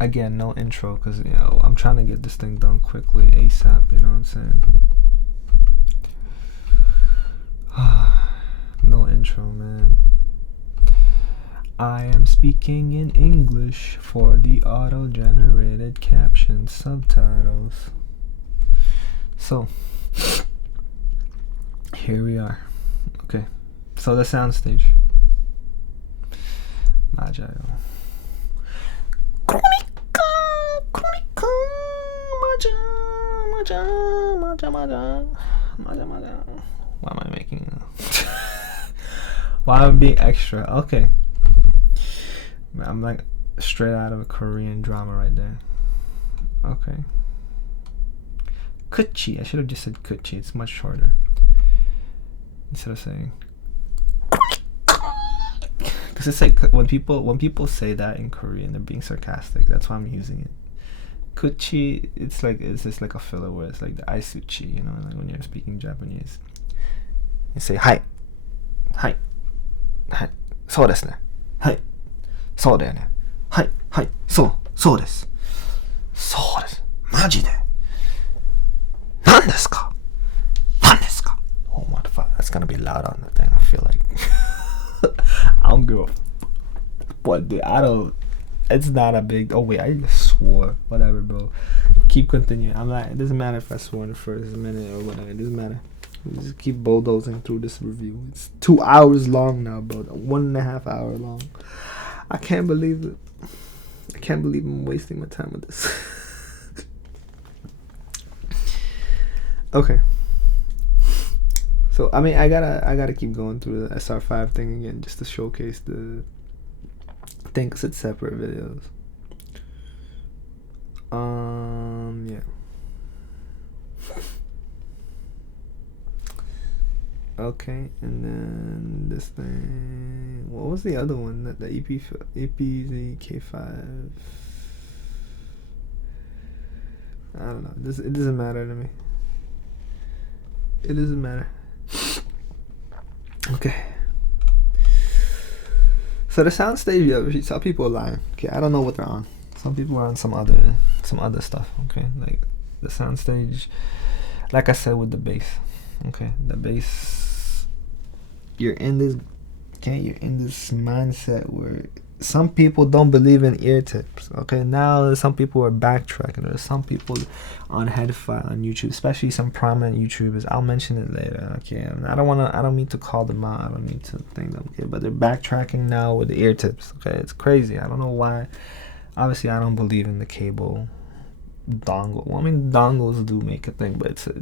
Again, no intro, because I'm trying to get this thing done quickly, ASAP. You know what I'm saying? No intro, man. I am speaking in English for the auto-generated captions, subtitles. So, here we are. Okay, so the soundstage. Magi. Why am I making why am I being extra? Okay, I'm like straight out of a Korean drama right there. Okay, Kuchi. I should have just said Kuchi. It's much shorter instead of saying, because it's like when people say that in Korean, they're being sarcastic. That's why I'm using it. Kuchi, it's just like a filler word. It's like the aisuchi, like when you're speaking Japanese. You say hi, hi, hi, so desu ne, hi, so da yo ne, hi, hi, so desu, so desu, maji de, nan desu ka, nan desu ka. Oh my fuck, that's gonna be loud on the thing. I feel like I don't give a, but dude, I don't. It's not a big. Oh wait, I just swore. Whatever, bro. Keep continuing. I'm not. It doesn't matter if I swore in the first minute or whatever. It doesn't matter. We just keep bulldozing through this review. It's 2 hours long now, bro. 1.5 hour long. I can't believe it. I can't believe I'm wasting my time with this. Okay. So I mean, I gotta keep going through the SR5 thing again just to showcase the thing, 'cause it's separate videos. Yeah. Okay, and then this thing. What was the other one? The EPZK5. I don't know. It doesn't matter to me. It doesn't matter. Okay. So the soundstage, some people are lying. Okay, I don't know what they're on. Some people are on some other stuff. Okay, like the soundstage, like I said with the bass. Okay, the bass. You're in this mindset where some people don't believe in ear tips. Okay, now some people are backtracking. There's some people on Headfi on YouTube, especially some prominent YouTubers. I'll mention it later. Okay, I don't mean to call them out. I don't mean to think them. Okay, but they're backtracking now with the ear tips. Okay, it's crazy. I don't know why. Obviously, I don't believe in the cable dongle. Well, I mean, dongles do make a thing, but it's a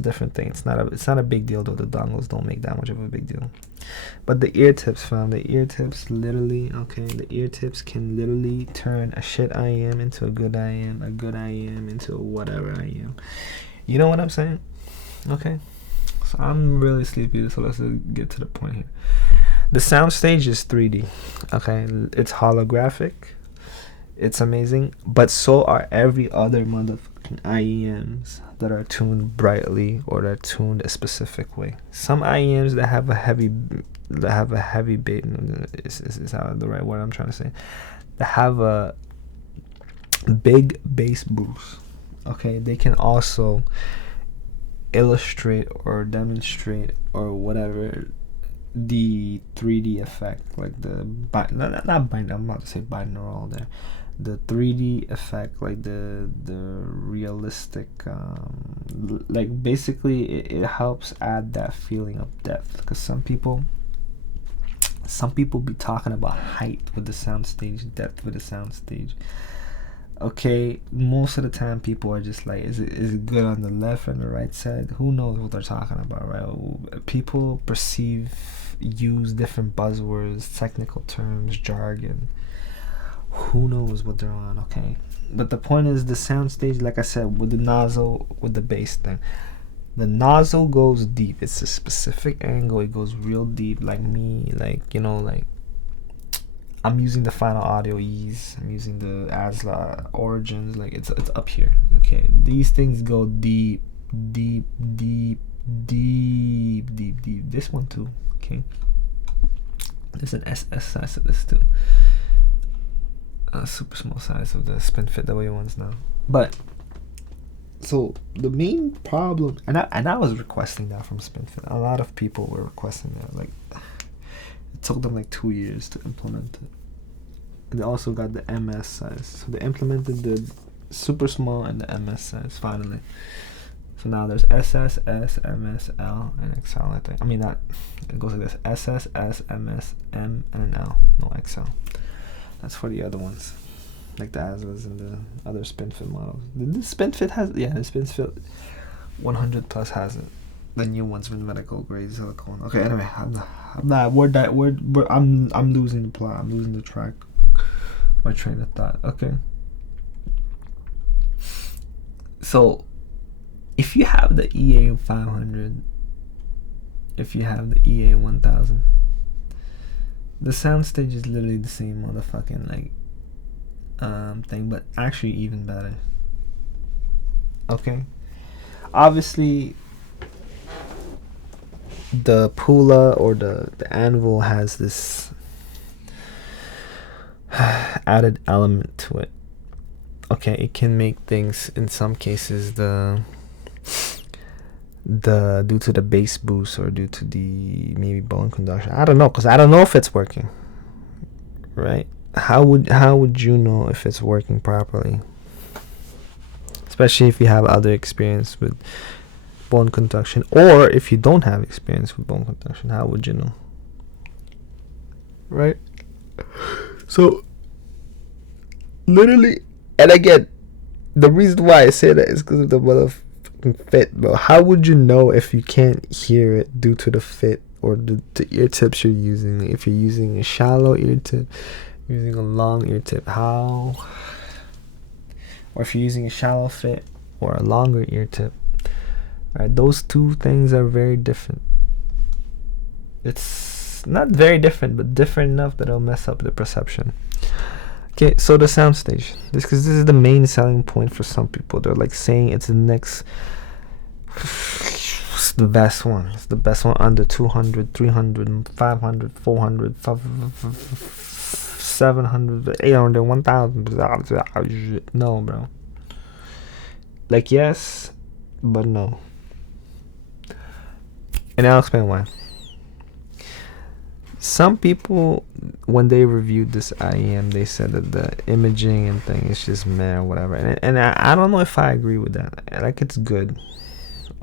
different thing. It's not a big deal though. The dongles don't make that much of a big deal. But the ear tips, fam, the ear tips can literally turn a shit IM into a good IM into a whatever IM. You know what I'm saying? Okay. So I'm really sleepy, so let's get to the point here. The soundstage is 3D. Okay, it's holographic. It's amazing, but so are every other motherfucking IEMs that are tuned brightly or that are tuned a specific way. Some IEMs that have a heavy bait is how the right word I'm trying to say. That have a big bass boost. Okay, they can also illustrate or demonstrate or whatever the 3D effect, like the not binaural. I'm about to say binaural there. The 3D effect, like the realistic, like basically it helps add that feeling of depth. Because some people be talking about height with the soundstage, depth with the soundstage. Okay, most of the time people are just like, is it good on the left and the right side? Who knows what they're talking about, right? People use different buzzwords, technical terms, jargon. Who knows what they're on? Okay, but the point is the soundstage, like I said, with the nozzle, with the bass thing, the nozzle goes deep. It's a specific angle. It goes real deep. Like me, like I'm using the Final Audio E's. I'm using the ASLA Origins. Like it's up here. Okay, these things go deep. This one too. Okay, there's an SS. I said this too. super small size of the spin fit the way ones now. But so the main problem, and I was requesting that from SpinFit. A lot of people were requesting that. Like, it took them like 2 years to implement it. And they also got the MS size. So they implemented the super small and the MS size finally. So now there's SS, S, MS, L, and XL. I think. I mean, not. It goes like this: SS, S, MS, M, and an L. No XL. That's for the other ones, like the Aslas and the other SpinFit models. The SpinFit has, the SpinFit 100 plus has it. The new ones with medical grade silicone. Okay, anyway, I'm losing the plot. I'm losing the track. My train of thought. Okay. So, if you have the EA 500, if you have the EA 1000, the Soundstage is literally the same motherfucking thing, but actually even better. Okay. Obviously, the Pula or the Anvil has this added element to it. Okay, it can make things in some cases the due to the bass boost or due to the maybe bone conduction. I don't know, because I don't know if it's working. Right? How would you know if it's working properly? Especially if you have other experience with bone conduction, or if you don't have experience with bone conduction, how would you know? Right? So literally, and again, the reason why I say that is because of the motherfucking fit, bro. How would you know if you can't hear it due to the fit or the ear tips you're using? If you're using a shallow ear tip, using a long ear tip, how? Or if you're using a shallow fit or a longer ear tip, right? Those two things are very different. It's not very different, but different enough that it'll mess up the perception. Okay, so the Soundstage. This is the main selling point for some people. They're like saying it's the next, it's the best one. It's the best one under 200, 300, 500, 400, 700, 800, 1000. No, bro. Like, yes, but no. And I'll explain why. Some people, when they reviewed this IEM, they said that the imaging and thing is just meh or whatever. And I don't know if I agree with that. Like, it's good.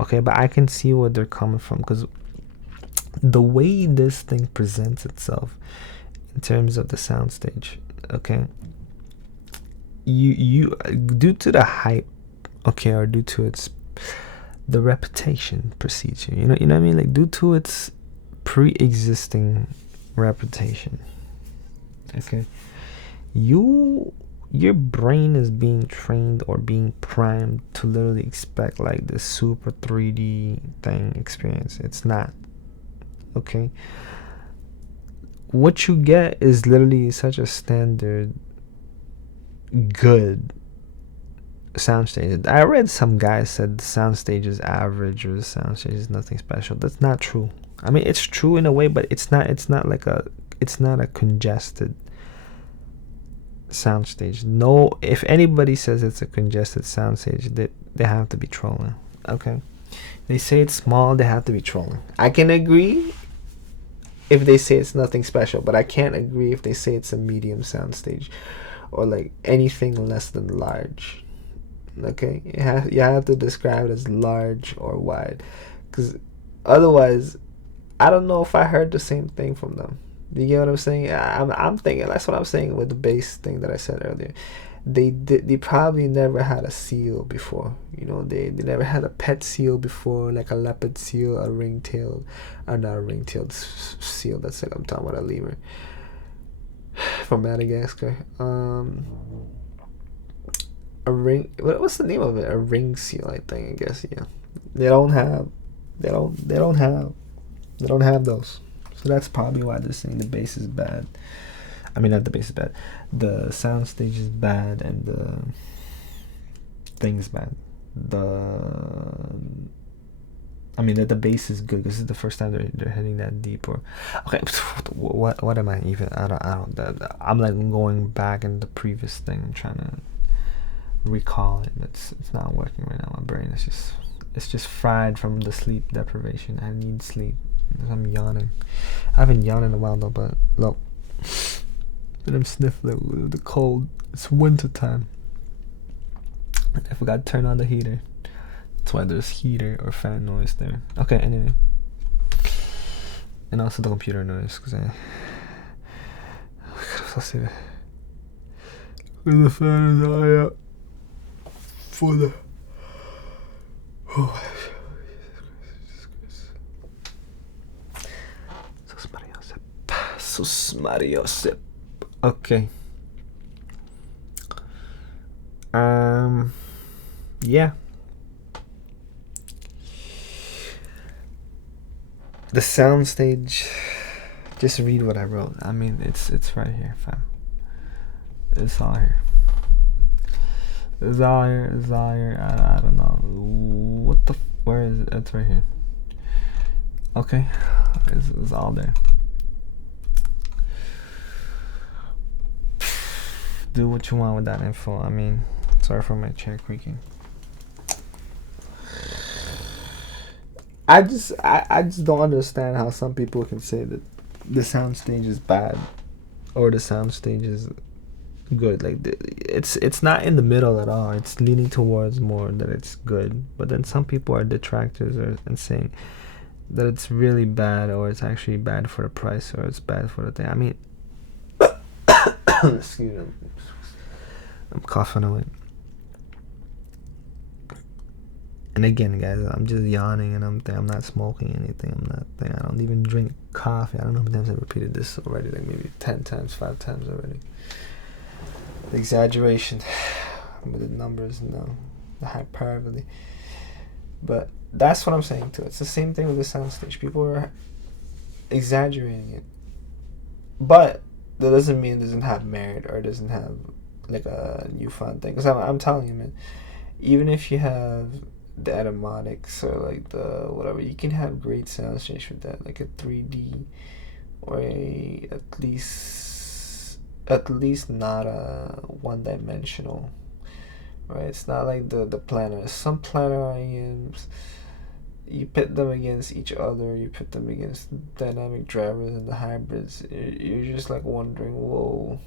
Okay, but I can see where they're coming from, because the way this thing presents itself in terms of the Soundstage, okay, you due to the hype, okay, or due to its the reputation procedure, you know what I mean, like due to its pre-existing reputation, okay, your brain is being trained or being primed to literally expect like this super 3D thing experience. It's not, okay. What you get is literally such a standard good Soundstage. I read some guy said the Soundstage is average or the Soundstage is nothing special. That's not true. I mean, it's true in a way, but it's not a congested Soundstage. No, if anybody says it's a congested Soundstage, they have to be trolling. Okay, they say it's small, they have to be trolling. I can agree if they say it's nothing special, but I can't agree if they say it's a medium Soundstage or like anything less than large. Okay, you have to describe it as large or wide, because otherwise, I don't know if I heard the same thing from them. Do you get what I'm saying? I'm thinking that's what I'm saying with the bass thing that I said earlier. They probably never had a seal before. You know, they never had a pet seal before, like a leopard seal, a ring-tailed, or not a ring-tailed seal. That's like I'm talking about a lemur from Madagascar. A ring. What's the name of it? A ring seal, I think. I guess, yeah. They don't have those. So that's probably why they're saying the bass is bad. I mean, not the bass is bad. The Soundstage is bad, and the thing is bad. I mean that the bass is good because this is the first time they're hitting that deep. Or okay, what am I even? I don't. I'm like going back in the previous thing, trying to recall it. It's not working right now. My brain is just fried from the sleep deprivation. I need sleep. I'm yawning. I haven't yawned in a while though, but look, and I'm sniffling the cold. It's winter time. I forgot to turn on the heater. That's why there's heater or fan noise there. Okay, anyway. And also the computer noise, because I'll see that. The fan is high up for the. Oh, so smariosip. Okay. Yeah. The soundstage. Just read what I wrote. I mean, it's right here, fam. It's all here. It's all here. It's all here. I don't know. What the? Where is it? It's right here. Okay. It's all there. Do what you want with that info. I mean, sorry for my chair creaking. I just don't understand how some people can say that the soundstage is bad or the soundstage is good. Like it's not in the middle at all. It's leaning towards more that it's good. But then some people are detractors and saying that it's really bad or it's actually bad for the price or it's bad for the thing. I mean, excuse me. I'm coughing away. And again, guys, I'm just yawning and I'm not smoking anything. I don't even drink coffee. I don't know how many times I repeated this already, like maybe 10 times, 5 times already. The exaggeration with the numbers and the hyperbole. But that's what I'm saying too. It's the same thing with the soundstage. People are exaggerating it. But that doesn't mean it doesn't have merit or it doesn't have like a newfound thing. Because I'm telling you, man, even if you have the automatics or like the whatever, you can have great soundstage with that, like a 3D or at least not a one-dimensional, right? It's not like the planar. Some planar IMs, you pit them against each other, you pit them against dynamic drivers and the hybrids, you're just like wondering, whoa,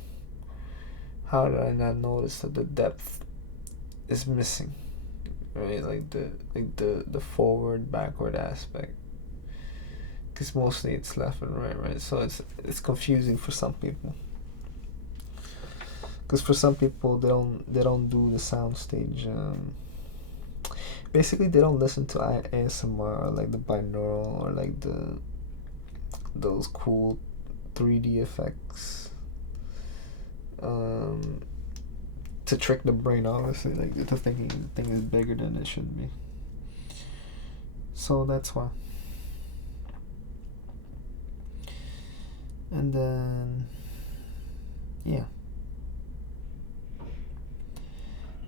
how did I not notice that the depth is missing, right? Like the forward backward aspect, because mostly it's left and right, so it's confusing for some people, because for some people they don't do the soundstage. Basically, they don't listen to ASMR or like the binaural or like those cool 3D effects to trick the brain, obviously, like to thinking the thing is bigger than it should be. So that's why. And then yeah,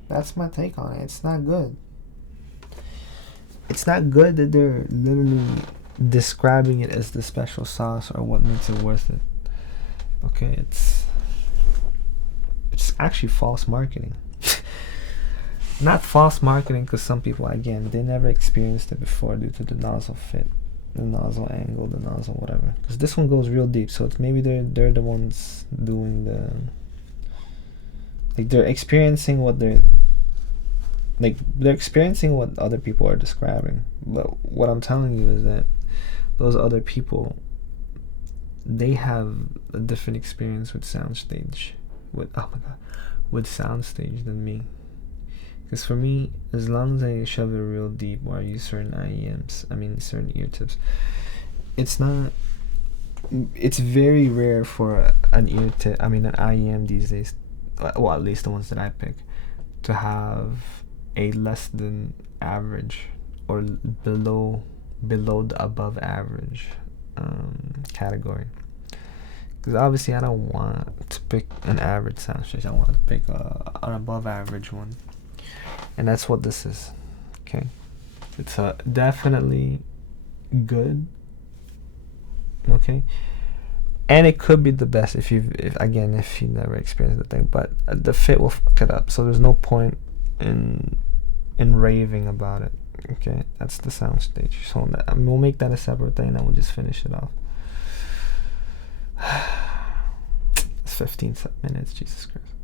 that's my take on it. It's not good. It's not good that they're literally describing it as the special sauce or what makes it worth it. Okay, it's actually false marketing. Not false marketing because some people, again, they never experienced it before due to the nozzle fit, the nozzle angle, the nozzle whatever. Because this one goes real deep, so it's maybe they're the ones doing the, like they're experiencing what they're experiencing what other people are describing. But what I'm telling you is that those other people, they have a different experience with soundstage, with soundstage than me. Because for me, as long as I shove it real deep or I use certain IEMs, I mean certain ear tips, it's very rare for an ear tip, I mean an IEM these days, well at least the ones that I pick, to have a less than average or below the above average category. Because obviously I don't want to pick an average soundstage. I want to pick an above average one, and that's what this is. Okay, it's definitely good. Okay, and it could be the best if you never experienced the thing, but the fit will fuck it up. So there's no point in raving about it. Okay, that's the soundstage. So we'll make that a separate thing, and then we'll just finish it off. It's 15 minutes. Jesus Christ.